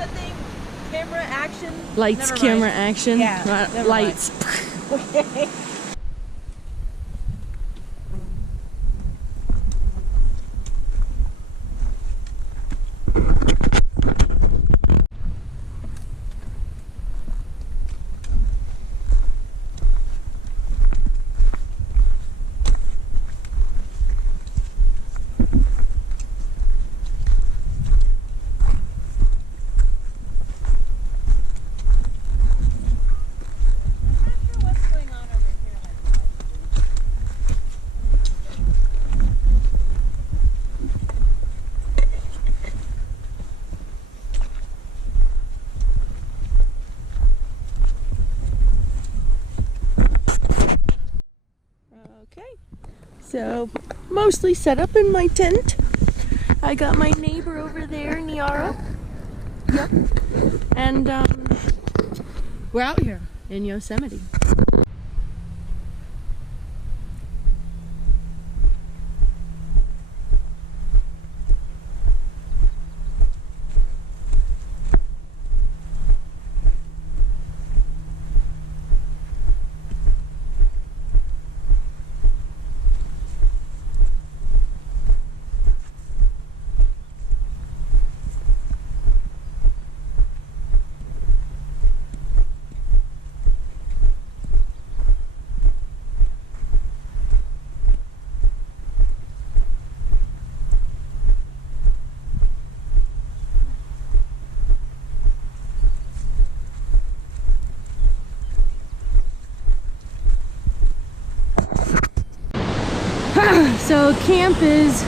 that thing? Camera action? Lights, camera, action. Yeah, lights. Okay. So, mostly set up in my tent. I got my neighbor over there, Niara. Yep. And we're out here in Yosemite. So camp is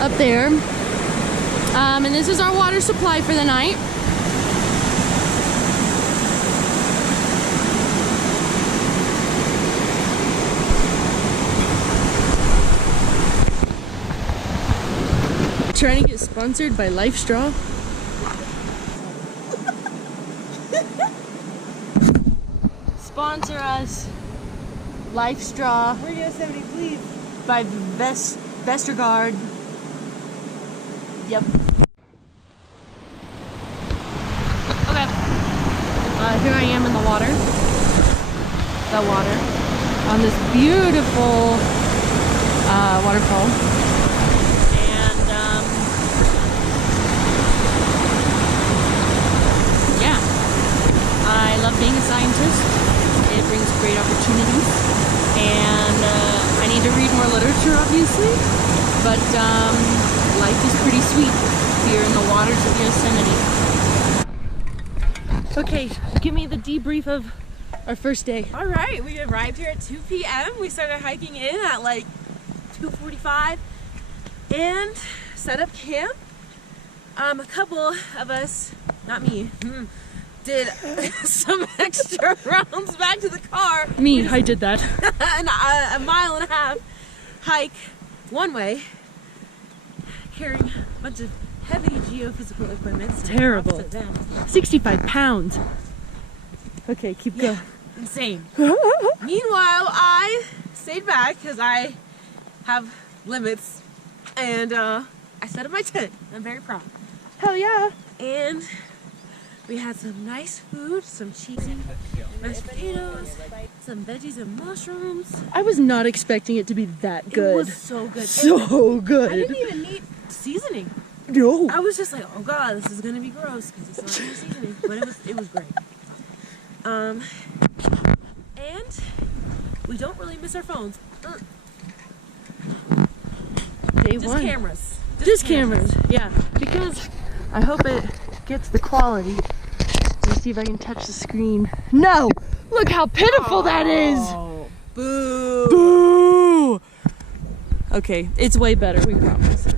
up there, and this is our water supply for the night. Trying to get sponsored by Life Straw. Sponsor us, Life Straw. We're Yosemite, please. By Vestergaard. Yep. Okay. Here I am in the water. On this beautiful waterfall. And yeah. I love being a scientist. It brings great opportunities. And I need to read more literature, obviously, but life is pretty sweet here in the waters of Yosemite. Okay, give me the debrief of our first day. All right, we arrived here at 2 p.m. We started hiking in at like 2:45 and set up camp. A couple of us, not me, did some extra rounds back to the car. I did that. A mile and a half hike one way, carrying a bunch of heavy geophysical equipment. So terrible. 65 pounds. Okay, keep going. Insane. Meanwhile, I stayed back because I have limits, and I set up my tent. I'm very proud. Hell yeah. And we had some nice food, some cheesy mashed potatoes, some veggies and mushrooms. I was not expecting it to be that good. It was so good. So good. I didn't even need seasoning. No. I was just like, oh god, this is gonna be gross because it's not any seasoning. But it was great. And we don't really miss our phones. Day Just one. cameras. Just cameras. Yeah. Because I hope it gets the quality. Let me see if I can touch the screen. No! Look how pitiful that is! Boo! Boo! Okay, it's way better, we promise. Yeah,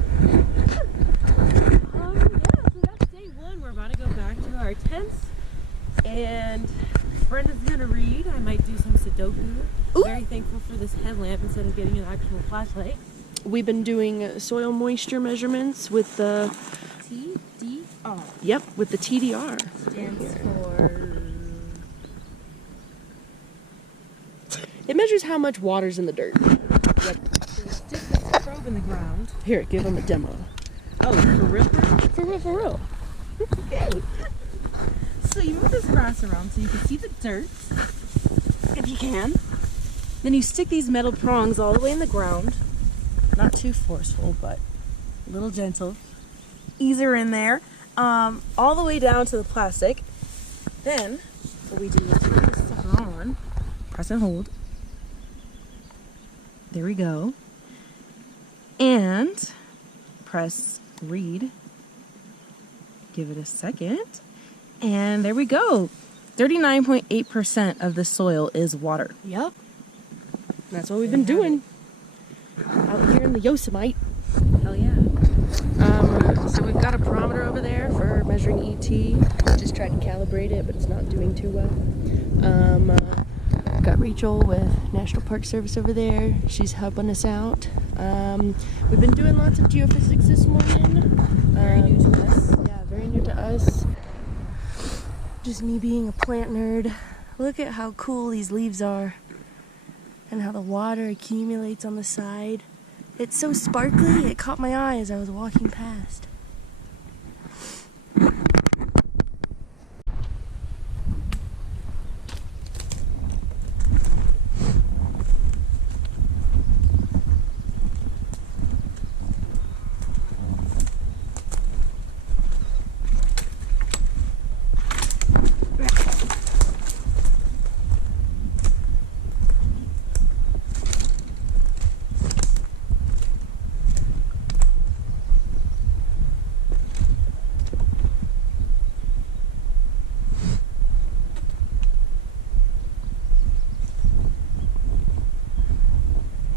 so that's day one. We're about to go back to our tents. And Brenda's gonna read. I might do some Sudoku. Ooh. Very thankful for this headlamp instead of getting an actual flashlight. We've been doing soil moisture measurements with the TDR. Yep, with the TDR. Stands for... It measures how much water's in the dirt. Yep. So stick this probe in the ground. Here, give them a demo. Oh, for real? For real, for real. Okay. grass around so you can see the dirt, if you can. Then you stick these metal prongs all the way in the ground. Not too forceful, but a little gentle. Ease her in there, all the way down to the plastic. Then, what we do is turn this sucker on, press and hold. There we go. And press read. Give it a second. And there we go. 39.8% of the soil is water. Yep. That's what we've been doing out here in the Yosemite. Hell yeah. So we've got a barometer over there for measuring ET. Just tried to calibrate it, but it's not doing too well. Got Rachel with National Park Service over there. She's helping us out. We've been doing lots of geophysics this morning. Very new to us. Yeah, very new to us. Just me being a plant nerd. Look at how cool these leaves are and how the water accumulates on the side. It's so sparkly, it caught my eye as I was walking past.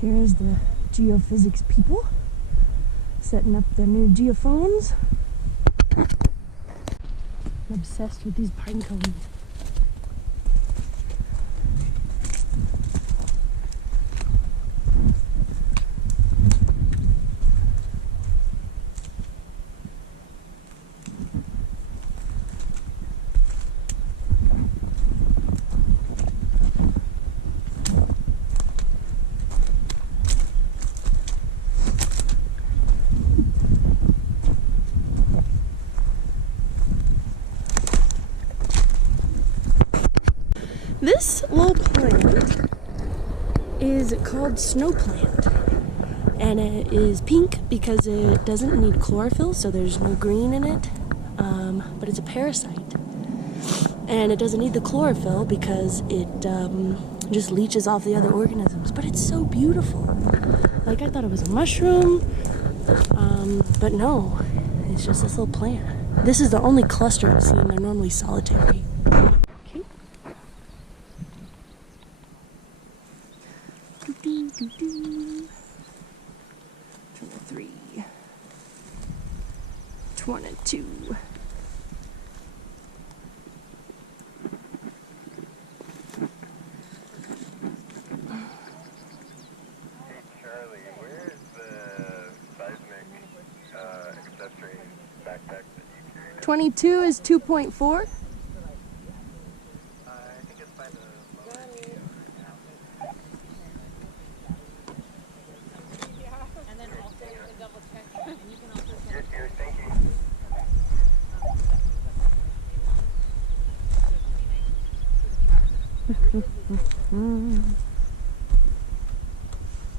Here's the geophysics people setting up their new geophones. I'm obsessed with these pine cones. This little plant is called snow plant, and it is pink because it doesn't need chlorophyll, so there's no green in it, but it's a parasite. And it doesn't need the chlorophyll because it just leaches off the other organisms, but it's so beautiful. Like, I thought it was a mushroom, but no, it's just this little plant. This is the only cluster I've seen. They're normally solitary. 23, 22. Charlie, where is the seismic accessory backpack that you carried? 22 is 2.4. I think it's by the And then also to double check, and you can also You're thinking.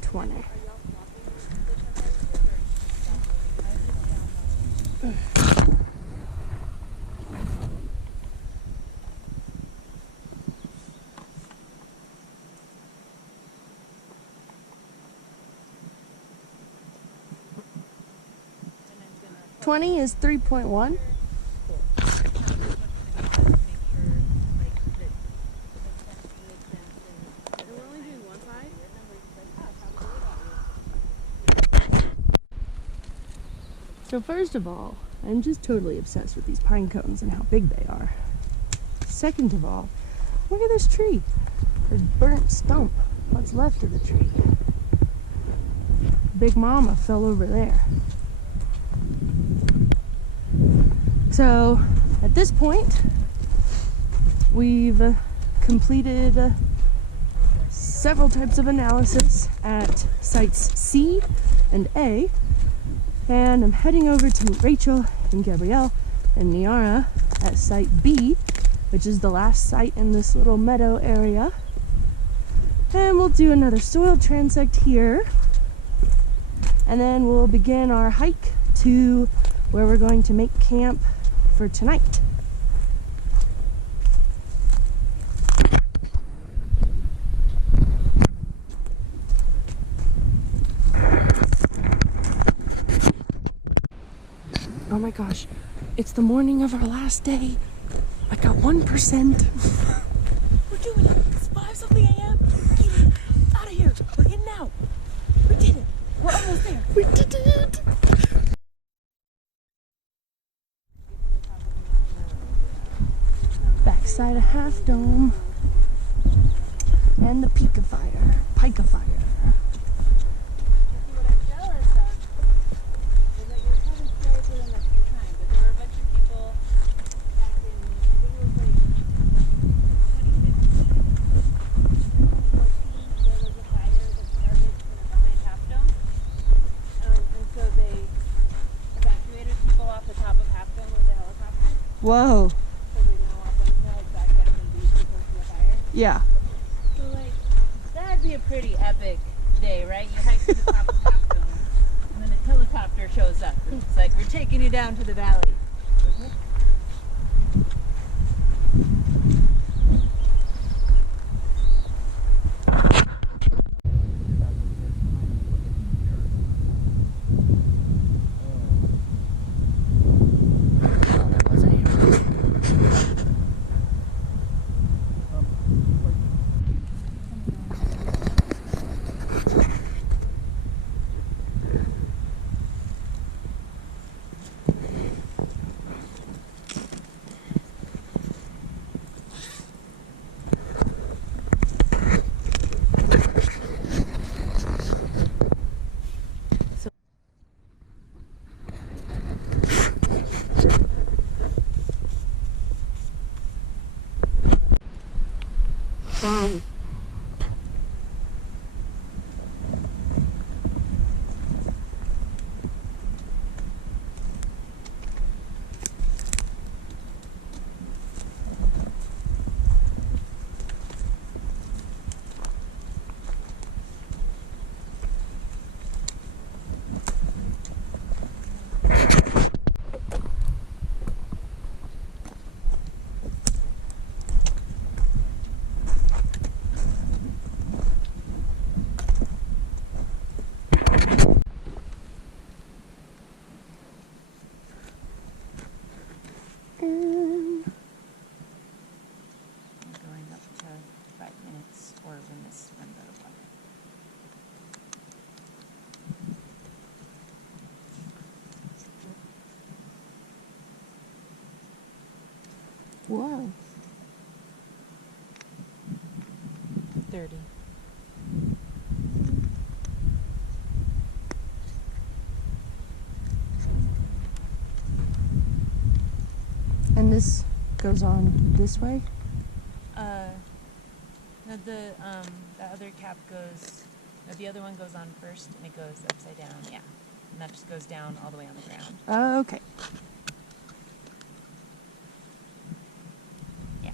20. $20 is 3.1. So first of all, I'm just totally obsessed with these pine cones and how big they are. Second of all, look at this tree. There's burnt stump. What's left of the tree? Big Mama fell over there. So at this point, we've completed several types of analysis at sites C and A, and I'm heading over to meet Rachel and Gabrielle and Niara at site B, which is the last site in this little meadow area. And we'll do another soil transect here. And then we'll begin our hike to where we're going to make camp for tonight. Oh my gosh, it's the morning of our last day. I got 1%. We're doing it. It's 5 something a.m. We're getting out of here. We're getting out. We did it. We're almost there. We did it. Backside of Half Dome and the Pika Fire. Pika Fire. What I'm jealous of is that you're having scary for them at the time, but there were a bunch of people back in, I think it was like 2015, 2014, there was a fire that started kind of behind Half Dome, and so they evacuated people off the top of Half Dome with a helicopter, Whoa. so they didn't want them to head back down and be too close to the fire. Yeah. So like, that'd be a pretty epic day, right? You hike to the top of Half Dome, and then a helicopter shows up. It's like, we're taking you down to the valley. Going up to 5 minutes, or when this runs out of water. Wow. 30. And this goes on this way? No, the other cap goes, no, the other one goes on first and it goes upside down, yeah. And that just goes down all the way on the ground. Okay. Yeah.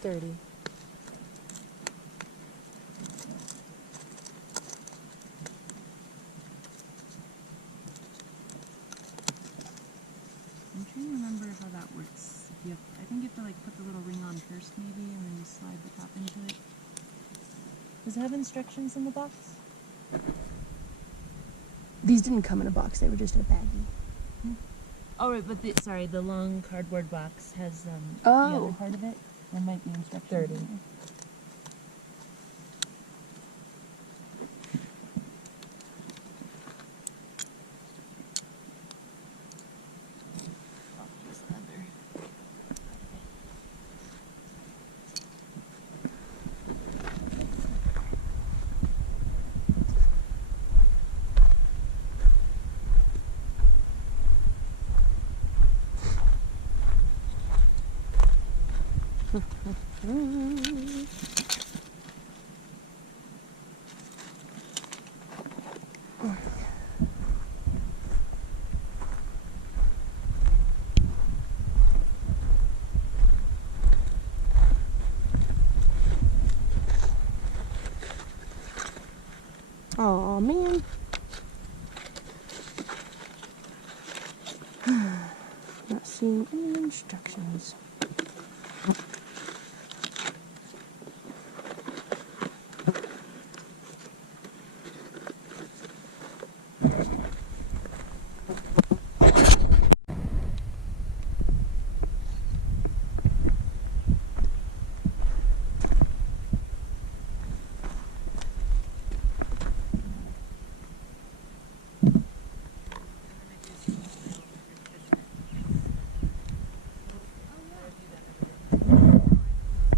30. I'm trying to remember how that works. I think you have to like put the little ring on first maybe and then you slide the top into it. Does it have instructions in the box? These didn't come in a box, they were just in a baggie. Oh, right, but the long cardboard box has the Oh. other part of it. There might be instructions. 30. In there. Oh man. Not seeing any instructions.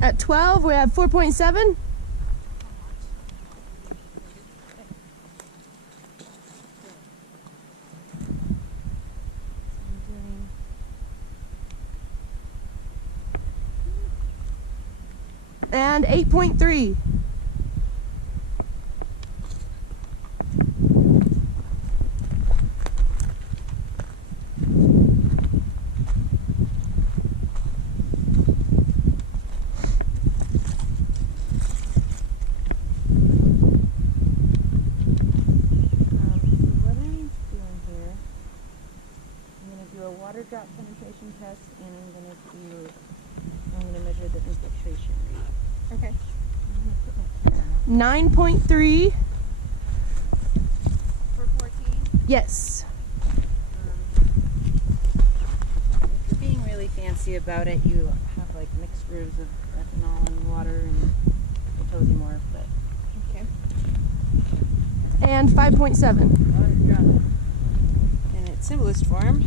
At 12, we have 4.7. And 8.3. Water drop penetration test, and I'm gonna measure the infiltration rate. Okay. 9.3. For 14? Yes. If you're being really fancy about it, you have like mixed brews of ethanol and water, and it tells you more, but. Okay. And 5.7. Water drop in its simplest form,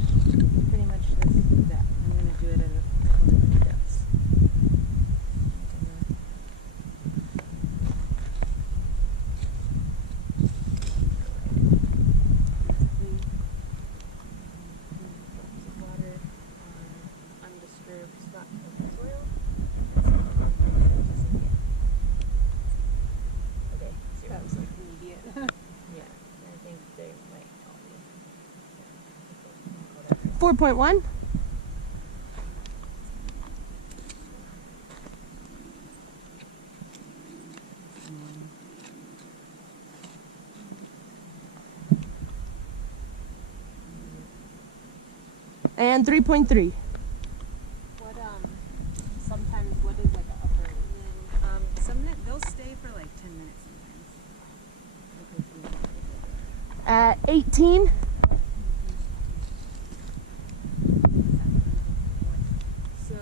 pretty much this, that. I'm going to do it at a couple different depths. Water on undisturbed spot of the soil. Okay, so That was like immediate. yeah, I think they might help you. 4.1. And 3.3. What sometimes what is like an upper limit? Some they'll stay for like 10 minutes sometimes. At 18. So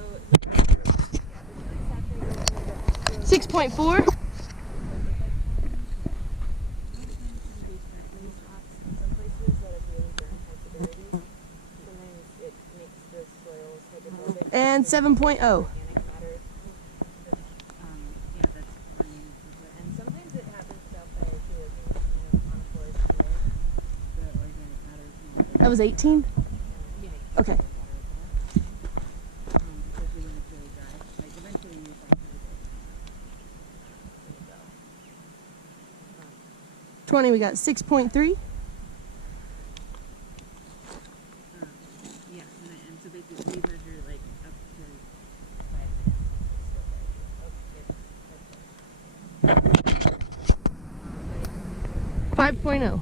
6.4. some places that have really burnt high severity, sometimes it makes the soils hydrophobic. And 7.0. Organic matter. Yeah, that's one thing. And sometimes it happens outside too, like on a forest floor. The organic matter is more. That was 18. Okay. Especially when it's really dry. Like eventually you find it. 20, we got 6.3. Yeah, and so basically we measure like up to 5 minutes. 5.0.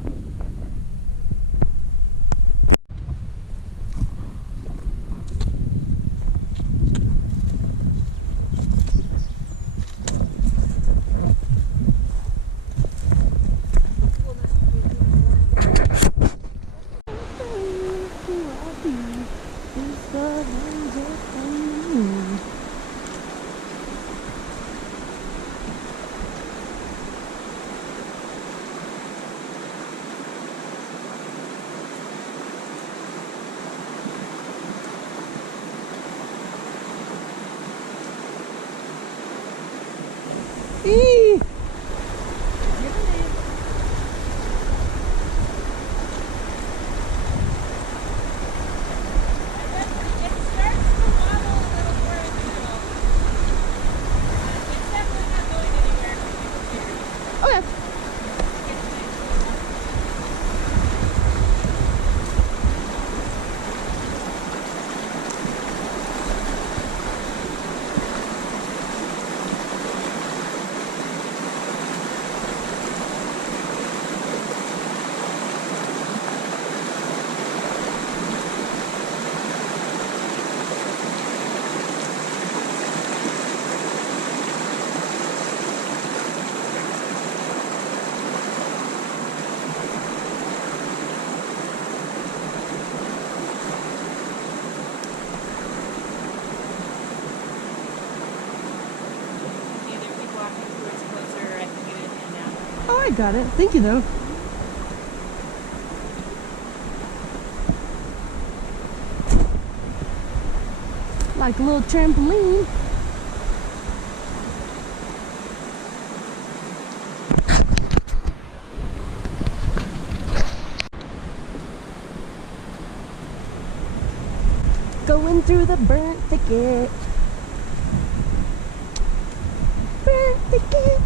I got it. Thank you, though. Like a little trampoline. Going through the burnt thicket. Burnt thicket.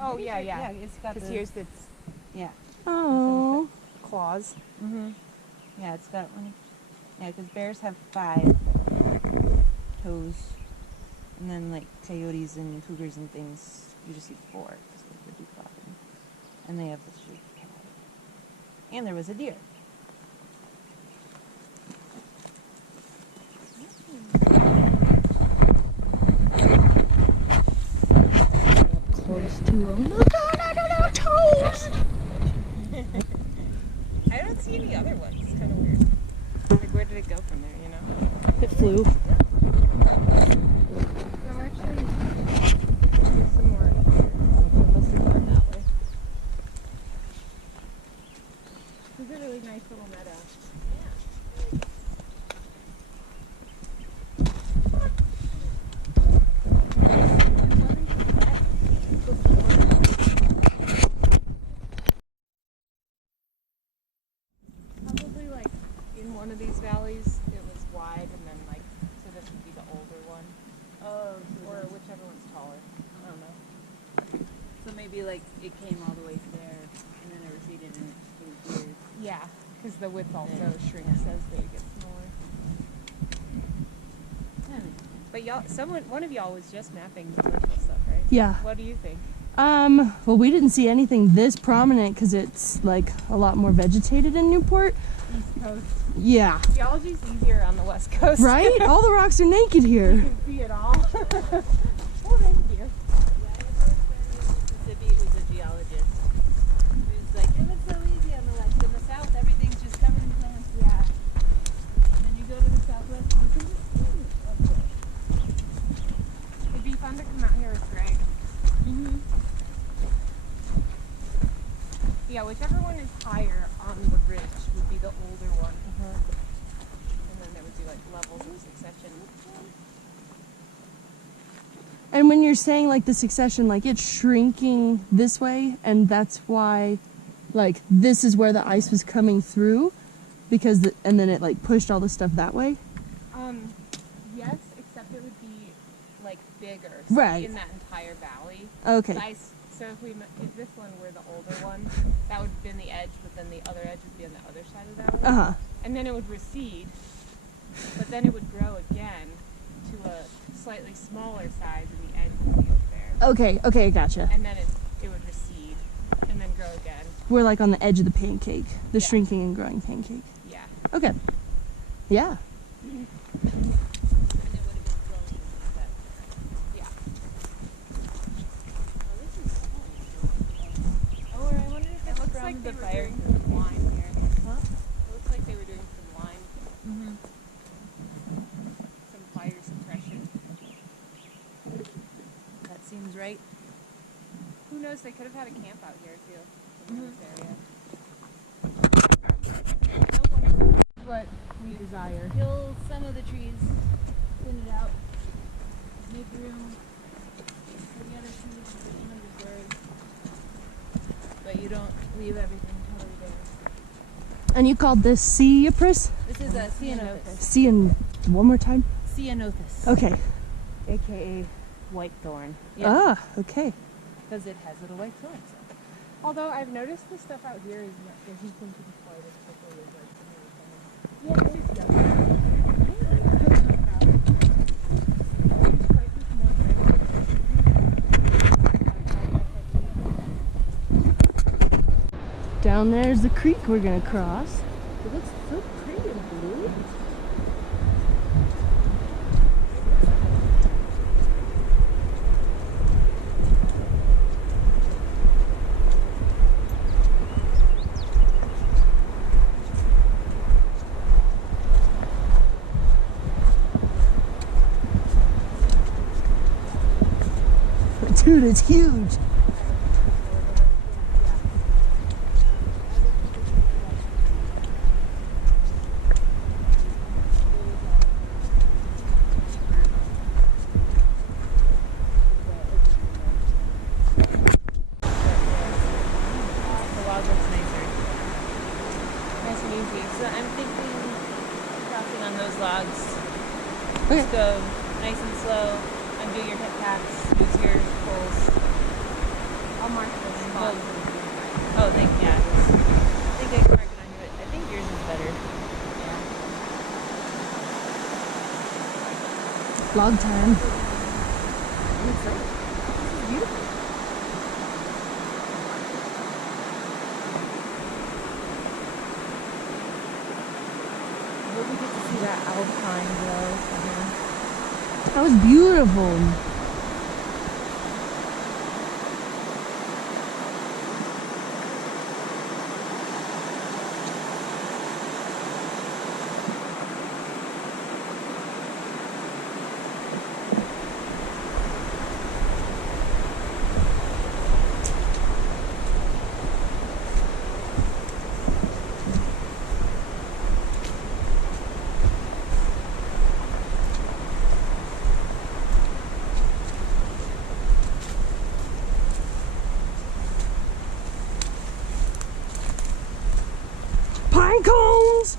Oh yeah, yeah. Yeah, it's got Because the, here's its yeah. Oh. claws. Mm-hmm. Yeah, it's got one. Yeah, because bears have 5 toes, and then like coyotes and cougars and things, you just see 4 because they do flopping. And they have the sheep cat. And there was a deer. Close to them. Look at our toes. I don't see any other ones. It's kind of weird. Like, where did it go from there, you know? It flew. So actually, there's some more here. So must have gone that way. This is a really nice little meadow. Probably like in one of these valleys, it was wide, and then like, so this would be the older one, Oh, or whichever one's taller. I don't know. so maybe like it came all the way to there, and then it receded and it came here. Yeah, because the width also shrinks as they get smaller. But y'all, one of y'all was just mapping the vertical stuff, right? Yeah. What do you think? Well, we didn't see anything this prominent because it's like a lot more vegetated in Newport. East Coast. Yeah. Geology's easier on the West Coast. Right? All the rocks are naked You here. can see it all. Oh, thank you. Mississippi, who's a geologist, who's like, it looks so easy on the west. In the south, everything's just covered in plants. Yeah. And then you go to the southwest, and you can just see it up there. It'd be fun to come out here with Greg. Mm-hmm. Yeah, whichever one is higher on the ridge would be the older one. And then there would be like levels of succession. And when you're saying like the succession, like it's shrinking this way, and that's why, like this is where the ice was coming through, because and then it like pushed all the stuff that way. Yes, except it would be like bigger. Right. In that entire valley. Okay. The ice, so if this one were the older one, that would be in the edge, but then the other edge would be on the other side of the valley. Uh huh. And then it would recede, but then it would grow again to a slightly smaller size, and the edge would be over there. Okay. Okay. Gotcha. And then it would recede, and then grow again. We're like on the edge of the pancake, the Yeah. shrinking and growing pancake. Yeah. Okay. Yeah. And it would have been growing into that. Yeah. Oh, this is cool. Oh, or I wonder if it looks from like the they were fire doing some line here. Huh? It looks like they were doing some line, Mm-hmm. some fire suppression. That seems right. Who knows? They could have had a camp out here too, in this area. What we desire. Kill some of the trees, thin it out, make room for the other trees to be understory. But you don't leave everything totally bare. And you called this Cypress? This is a Ceanothus. C and one more time? Ceanothus. Okay. AKA white thorn. Ah, okay. Because it has little white thorns. Although I've noticed the stuff out here isn't seem to be quite as quickly as like some of the Yeah, it's just yellow. Down there's the creek we're gonna cross. It looks so pretty and blue. Dude, it's huge. The log looks nicer. Nice and easy. So I'm thinking crossing on those logs. Okay. Just go nice and slow. Undo your hip packs. Use your pulls. I'll mark this spot. Oh, thank you. Yeah. I think I can mark it on you. I think yours is better. Vlog time. Will we get to see that alpine glow again? That was beautiful. Pine cones!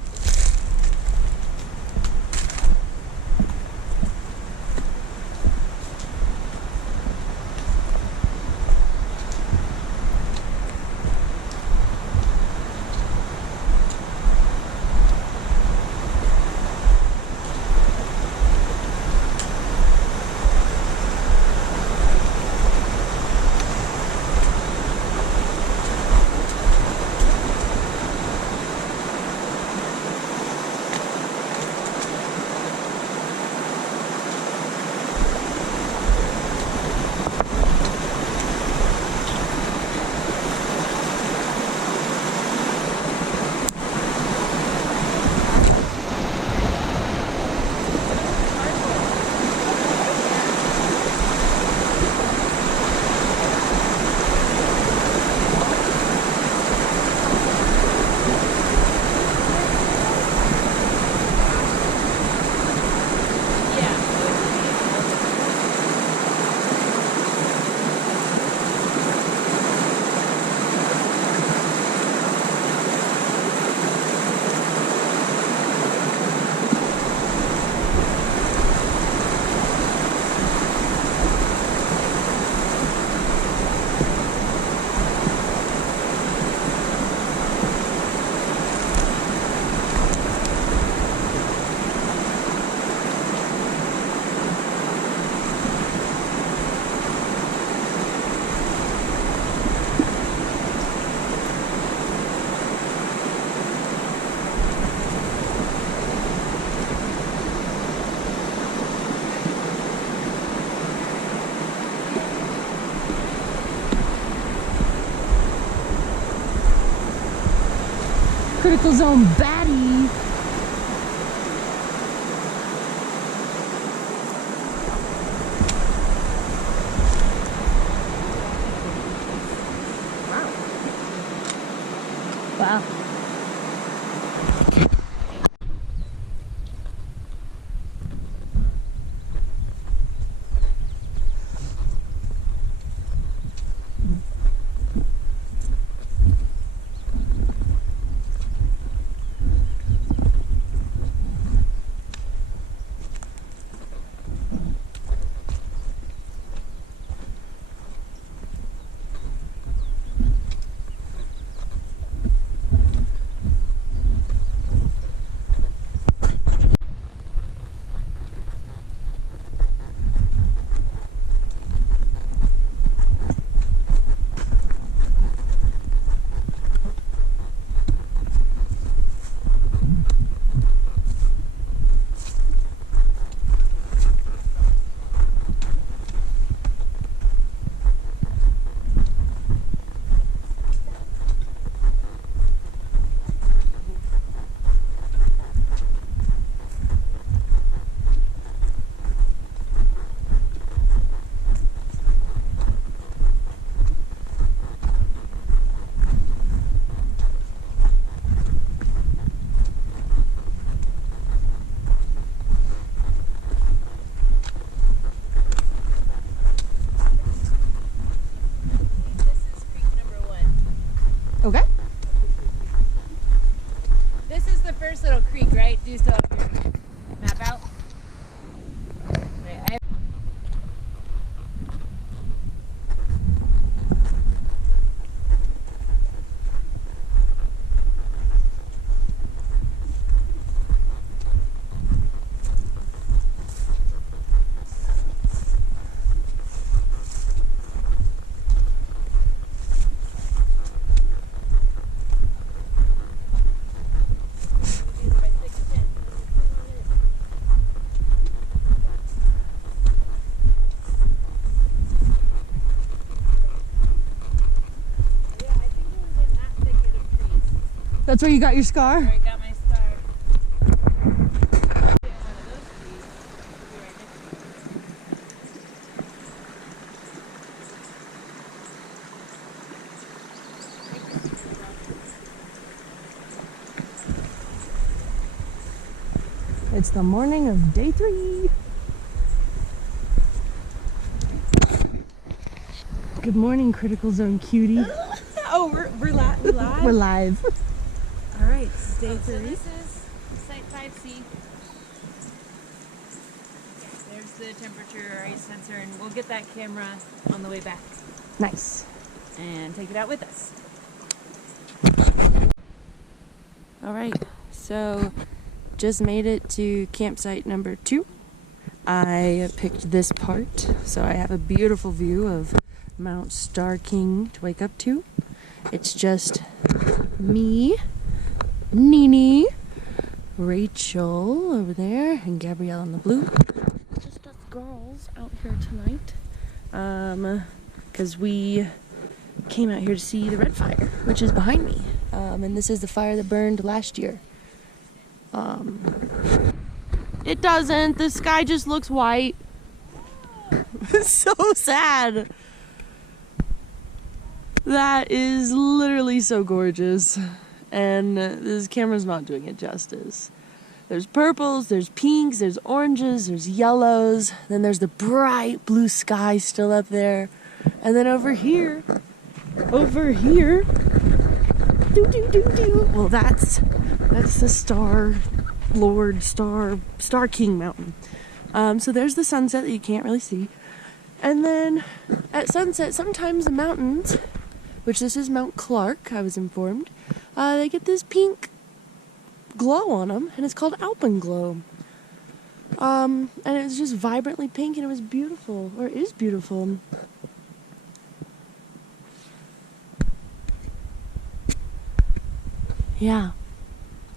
Critical zone baddie. Wow. still have your map out? Wait, That's where you got your scar? I got my scar. It's the morning of day 3. Good morning, Critical Zone cutie. Oh, we're live. We're live. All right, this is day So 3. this is Site 5C. There's the temperature ice sensor, and we'll get that camera on the way back Nice. and take it out with us. All right, so just made it to campsite number 2. I picked this part, so I have a beautiful view of Mount Star King to wake up to. It's just me, Nini, Rachel over there, and Gabrielle in the blue. Just us girls out here tonight, because we came out here to see the red fire, which is behind me. And this is the fire that burned last year. It doesn't. The sky just looks white. So sad. That is literally so gorgeous. And this camera's not doing it justice. There's purples, there's pinks, there's oranges, there's yellows. Then there's the bright blue sky still up there. And then over here, well, that's the Star Lord, Star King Mountain. So there's the sunset that you can't really see. And then at sunset, sometimes the mountains, which this is Mount Clark, I was informed, they get this pink glow on them, and it's called alpenglow. And it was just vibrantly pink, and it was beautiful, or is beautiful. Yeah,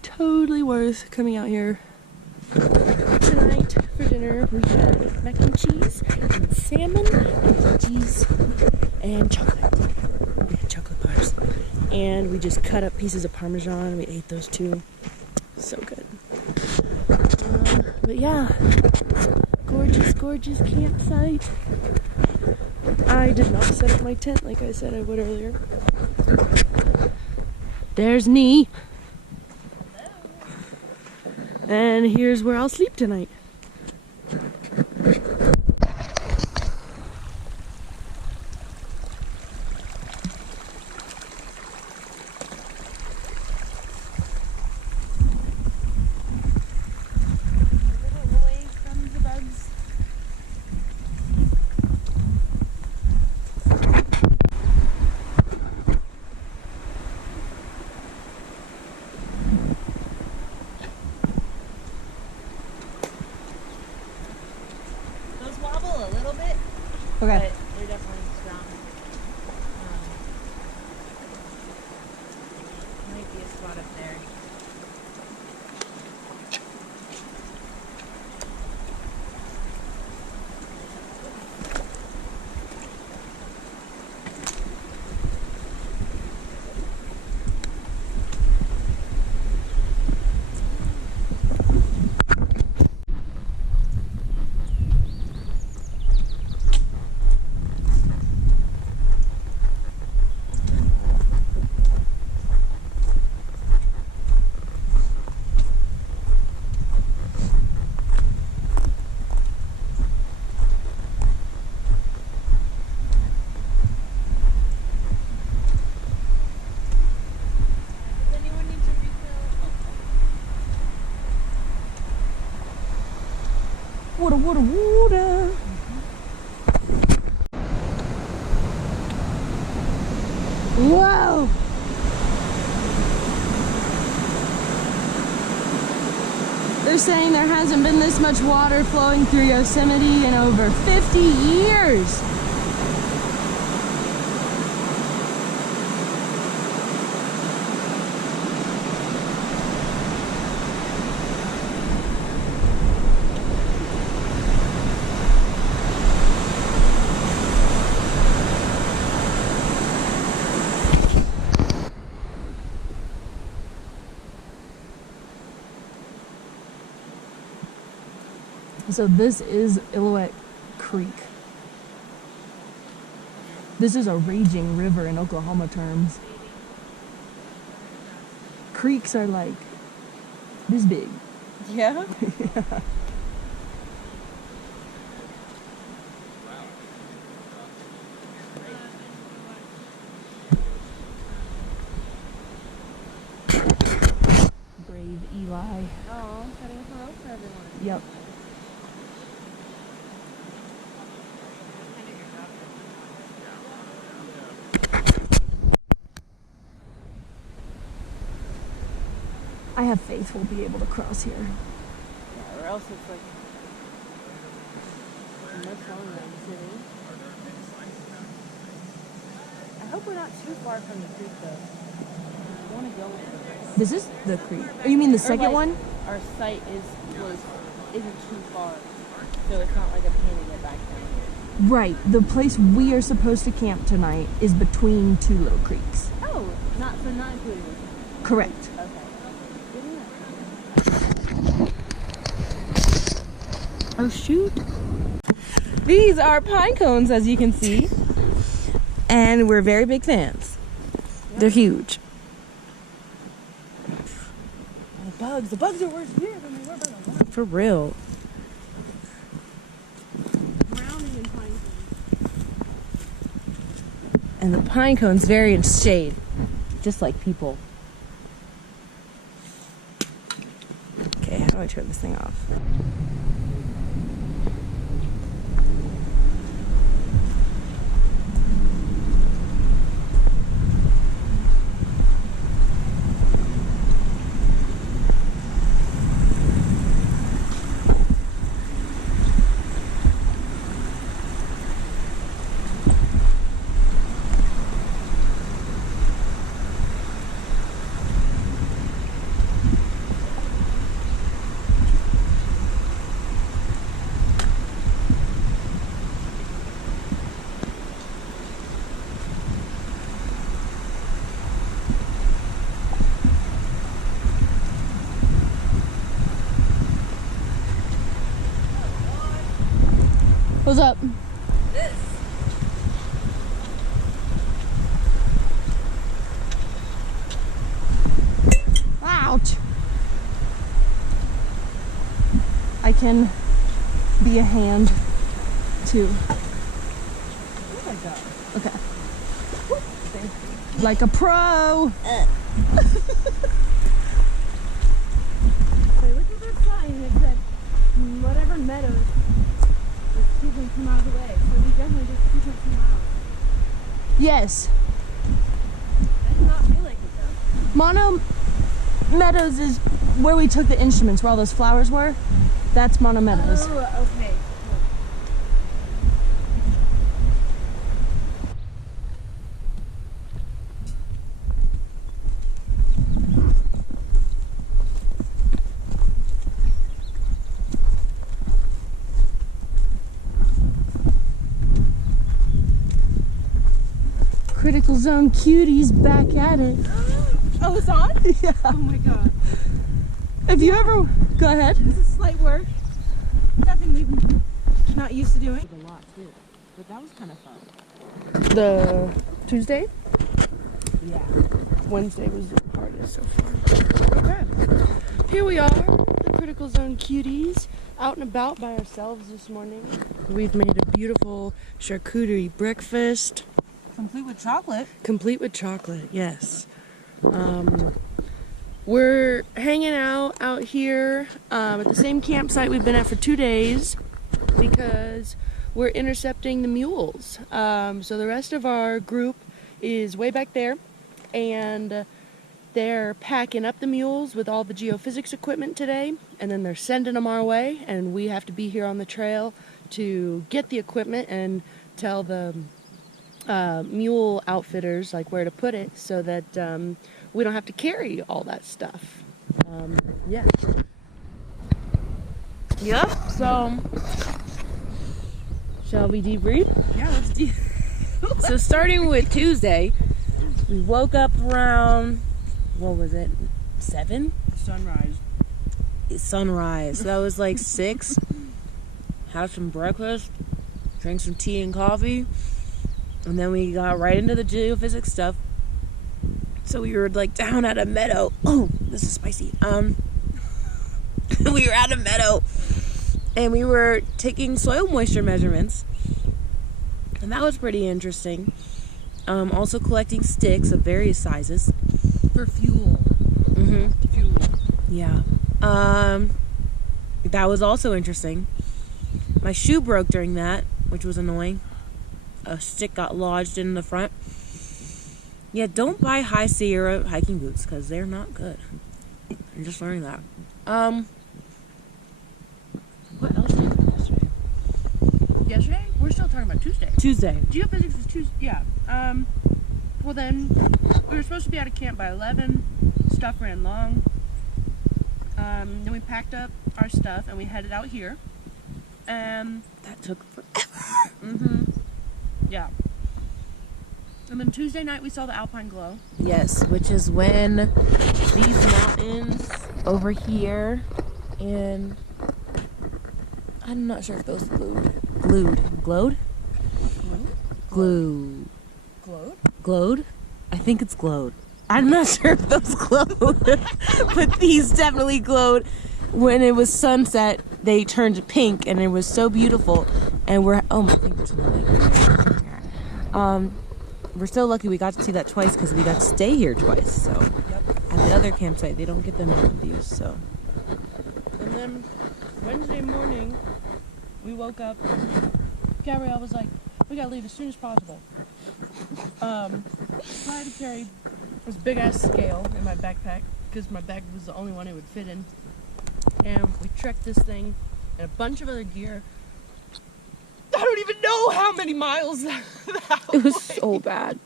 totally worth coming out here. Tonight for dinner we had mac and cheese and salmon and veggies and chocolate. We had chocolate bars. And we just cut up pieces of Parmesan and we ate those too. So good. But yeah, gorgeous, gorgeous campsite. I did not set up my tent like I said I would earlier. There's Nee. And here's where I'll sleep tonight. Wobble a little bit, Okay. but they're definitely strong. Might be a spot up there. Water, water, water. Whoa! They're saying there hasn't been this much water flowing through Yosemite in over 50 years. So this is Illilouette Creek. This is a raging river in Oklahoma terms. Creeks are like this big. Yeah? Brave Eli. Oh, setting up a rope for everyone. Yep. I have faith we'll be able to cross here. Yeah, or else it's like much longer than city. I hope we're not too far from the creek though. I want to go with This is the creek. Oh, you mean the second like, one? Our site isn't too far, so it's not like a pain to get back down here. Right. The place we are supposed to camp tonight is between two little creeks. Oh, not including this. Correct. Okay. Oh shoot. These are pine cones, as you can see, and we're very big fans. They're huge. The bugs are worse here than they were by the water. For real. Drowning in pine cones. And the pine cones vary in shade, just like people. Okay, how do I turn this thing off? What's up? Ouch. I can be a hand too. Oh my god. Okay. Like a pro. Wait, look at that sign. It said whatever meadows is 2.2 miles away. So we definitely just 2.2 miles. Yes. I did not feel like it though. Mono Meadows is where we took the instruments, where all those flowers were. That's Mono Meadows. Oh, okay. Critical Zone Cuties back at it. Oh, it's on? Yeah. Oh my god. Have you ever... Go ahead. This is slight work. Nothing we've not used to doing. A lot too. But that was kind of fun. The Tuesday? Yeah. Wednesday was the hardest so far. Okay. Here we are, the Critical Zone Cuties, out and about by ourselves this morning. We've made a beautiful charcuterie breakfast. Complete with chocolate. Complete with chocolate, yes. We're hanging out here at the same campsite we've been at for 2 days. because we're intercepting the mules. So the rest of our group is way back there, and they're packing up the mules with all the geophysics equipment today, and then they're sending them our way, and we have to be here on the trail to get the equipment and tell the mule outfitters like where to put it so that we don't have to carry all that stuff. Yeah. Yep. So, shall we debrief? Yeah, let's do. So starting with Tuesday, we woke up around, what was it, 7? Sunrise. So that was like 6. Had some breakfast, drank some tea and coffee, and then we got right into the geophysics stuff. So we were like down at a meadow. Oh, this is spicy. We were at a meadow, and we were taking soil moisture measurements, and that was pretty interesting. Also collecting sticks of various sizes For fuel. Fuel. Yeah. That was also interesting. My shoe broke during that, which was annoying. A stick got lodged in the front. Yeah, don't buy High Sierra hiking boots because they're not good. I'm just learning that. What else did we do yesterday? Yesterday? We're still talking about Tuesday. Tuesday. Geophysics is Tuesday. Yeah. Well then, we were supposed to be out of camp by 11. Stuff ran long. Then we packed up our stuff and we headed out here. That took forever. Yeah. And then Tuesday night we saw the Alpine Glow. Yes, which is when these mountains over here, and I'm not sure if those glowed? Glowed? I think it's glowed. I'm not sure if those glowed, but these definitely glowed. When it was sunset, they turned pink, and it was so beautiful. And my fingers are we're so lucky we got to see that twice because we got to stay here twice. So at the other campsite, they don't get the mountain views. So. And then Wednesday morning, we woke up. Gabrielle was like, "We gotta leave as soon as possible." I had to carry this big ass scale in my backpack because my bag was the only one it would fit in. And we trekked this thing and a bunch of other gear. I don't even know how many miles that It was so bad.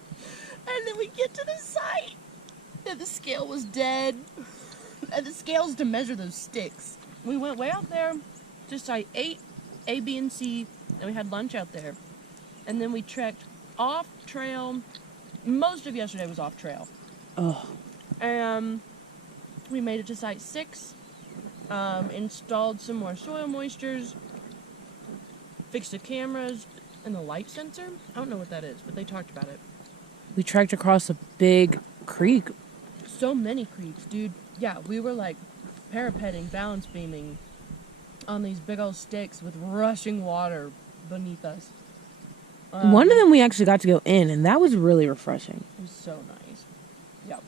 And then we get to the site, and the scale was dead. And the scale's to measure those sticks. We went way out there to site 8, A, B, and C, and we had lunch out there. And then we trekked off trail. Most of yesterday was off trail. Oh. And we made it to site 6, installed some more soil moistures, fixed the cameras and the light sensor. I don't know what that is, but they talked about it. We trekked across a big creek. So many creeks, dude. Yeah, we were like parapeting, balance beaming on these big old sticks with rushing water beneath us. One of them we actually got to go in, and that was really refreshing. It was so nice. Yep.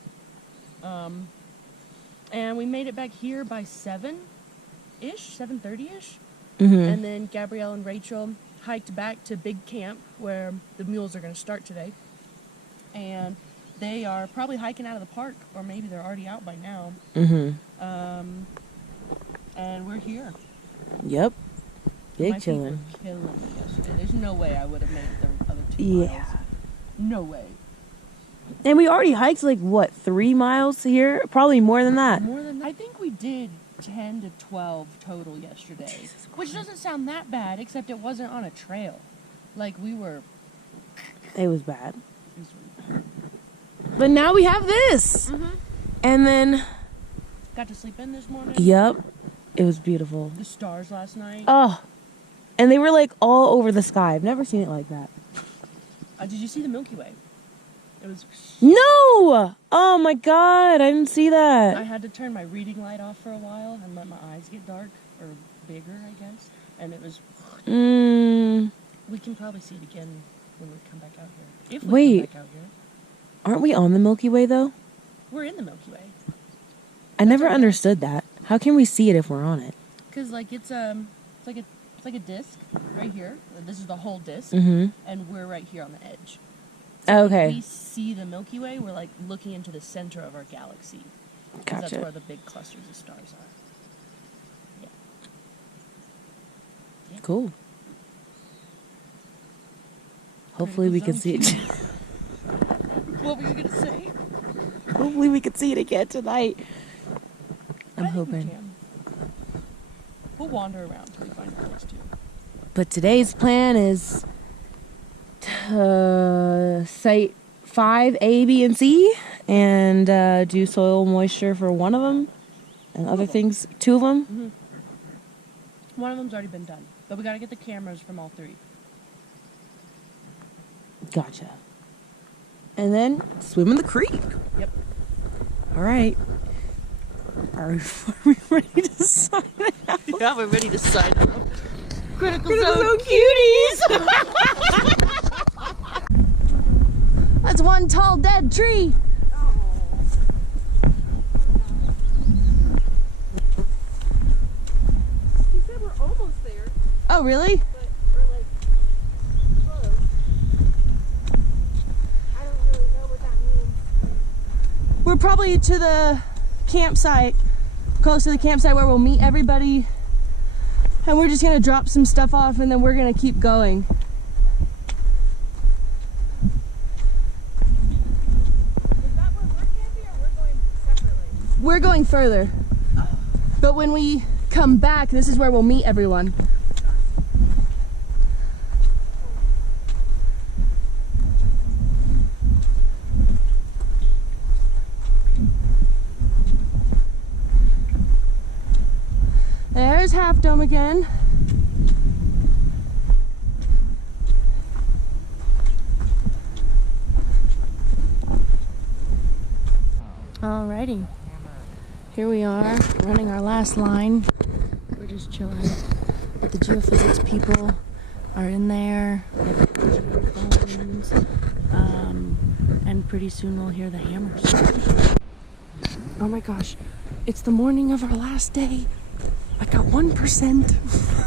And we made it back here by 7-ish, 7:30-ish. And then Gabrielle and Rachel hiked back to Big Camp where the mules are going to start today. And they are probably hiking out of the park, or maybe they're already out by now. And we're here. Yep. Big My feet chillin'. were killing me yesterday. There's no way I would have made it the other 2 miles. No way. And we already hiked 3 miles here? Probably more than that. More than that? I think we did 10 to 12 total yesterday. Which doesn't sound that bad, except it wasn't on a trail. We were... It was bad. But now we have this. And then... Got to sleep in this morning. Yep. It was beautiful. The stars last night. Oh. And they were all over the sky. I've never seen it like that. Did you see the Milky Way? It was... No! Oh my god, I didn't see that. I had to turn my reading light off for a while and let my eyes get dark, or bigger, I guess. And it was... We can probably see it again when we come back out here. If we come back out here. Aren't we on the Milky Way, though? We're in the Milky Way. I never understood that. How can we see it if we're on it? Because, it's like like a disc right here. This is the whole disc, Mm-hmm. and we're right here on the edge. Okay. We see the Milky Way. We're like looking into the center of our galaxy. 'Cause that's Gotcha. where the big clusters of stars are. Cool. Hopefully we can see it. What were you gonna say? Hopefully we can see it again tonight. I'm I think we hoping. can. We'll wander around till we find a place to. But today's plan is site 5, A, B, and C, and do soil moisture for one of them, and other things, 2 of them. One of them's already been done, but we gotta get the cameras from all 3. Gotcha. And then swim in the creek. Yep. All right. Are we ready to sign out? Yeah, we're ready to sign up. Critical Zone cuties. That's one tall dead tree. He said we're almost there, Oh, really? but we're like close. I don't really know what that means. We're probably to the campsite, close to the campsite where we'll meet everybody. And we're just gonna drop some stuff off and then we're gonna keep going. Is that where we're camping or we're going separately? We're going further. But when we come back, this is where we'll meet everyone. There's Half Dome again. Alrighty. Here we are, running our last line. We're just chilling. But the geophysics people are in there. They have phones. And pretty soon we'll hear the hammers. Oh my gosh. It's the morning of our last day. I got 1%.